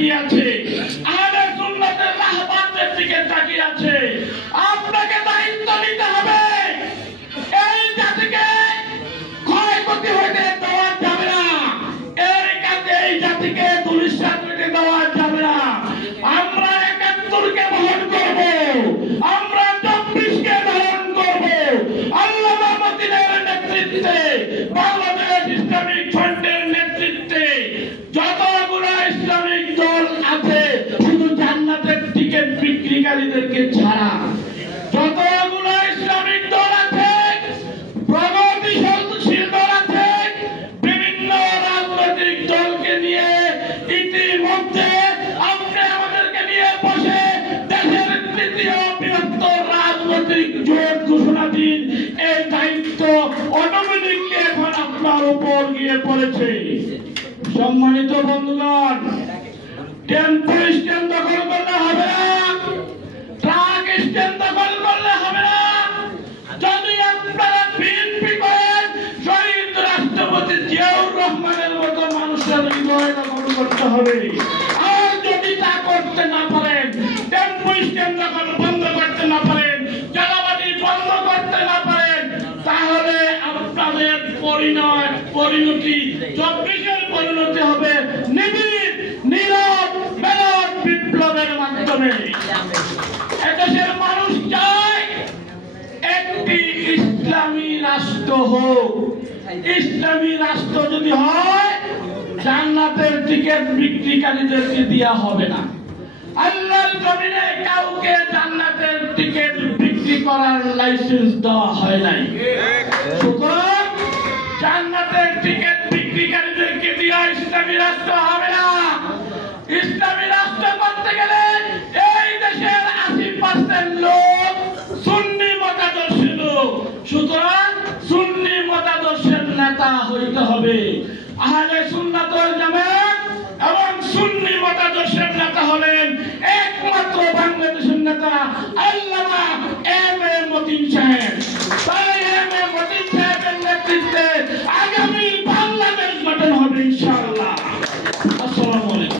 তাকিয়ে আছে, আহলে সুন্নাতের রাহবারদের দিকে তাকিয়ে আছে। আপনাকে দায়িত্ব নিতে হবে। এই জাতিকে ক্ষয়ক্ষতি হতে দেওয়া যাবে না, এই জাতিকে ধূলিসাৎ হতে দেওয়া যাবে না। আমরা ৭১-কে বহন করব, আমরা ২৪-কে ধারণ করব। আল্লামা মতিনের নেতৃত্বে, বাংলাদেশ ইসলামিক ফ্রন্টের নেতৃত্বে যতগুলো ইসলামিক দল আছে, শুধু জান্নাতের টিকিট বিক্রিকারীদেরকে ছাড়া যতগুলো ইসলামিক দল আছে, প্রগতিশীল দল আছে, বিভিন্ন রাজনৈতিক দলকে নিয়ে ইতিমধ্যে আপনি আমাদেরকে নিয়ে বসে দেশের তৃতীয় বৃহত্তর রাজনৈতিক জোট ঘোষণা দিন। এই দায়িত্ব অটোমেটিকলি এখন আপনার উপর গিয়ে পড়েছে। সম্মানিত বন্ধুগণ, টেম্পো স্ট্যান্ড দখল করলে হবে না, ট্রাক স্ট্যান্ড দখল করলে হবে না। যদি আপনারা বিএনপি করেন, শহীদ রাষ্ট্রপতি জিয়াউর রহমানের মতো মানুষের হৃদয় দখল করতে হবে। আর যদি তা করতে না পারেন, টেম্পো স্ট্যান্ড দখল বন্ধ করতে না পারেন, জ্বালাবাজি বন্ধ করতে না পারেন, তাহলে আপনাদের পরিণতি ২৪-এর পরিণতি হবে নিবিড়, নীরব, মেরঠ বিপ্লবের মাধ্যমে। এদেশের মানুষ চায় একটি ইসলামী রাষ্ট্র হোক। ইসলামী রাষ্ট্র যদি হয়, জান্নাতের টিকিট বিক্রিকারীদেরকে দেয়া হবে না। আল্লাহর জমিনে কাউকে জান্নাতের টিকিট বিক্রি করার লাইসেন্স দেওয়া হয় নাই। সুতরাং জান্নাতের টিকিট বিক্রিকারীদেরকে দেওয়া ইসলামী রাষ্ট্র হবে না। ইসলামী রাষ্ট্র করতে গেলে এই দেশের ৮০% লোক সুন্নি মতাদর্শী লোক। সুতরাং সুন্নি মতাদর্শের নেতা হইতে হবে। আহলে সুন্নাত ওয়াল জামাত এবং সুন্নি মতাদর্শের নেতা হলেন একমাত্র বাংলাদেশের নেতা আল্লামা এম এ মতিন সাহেব।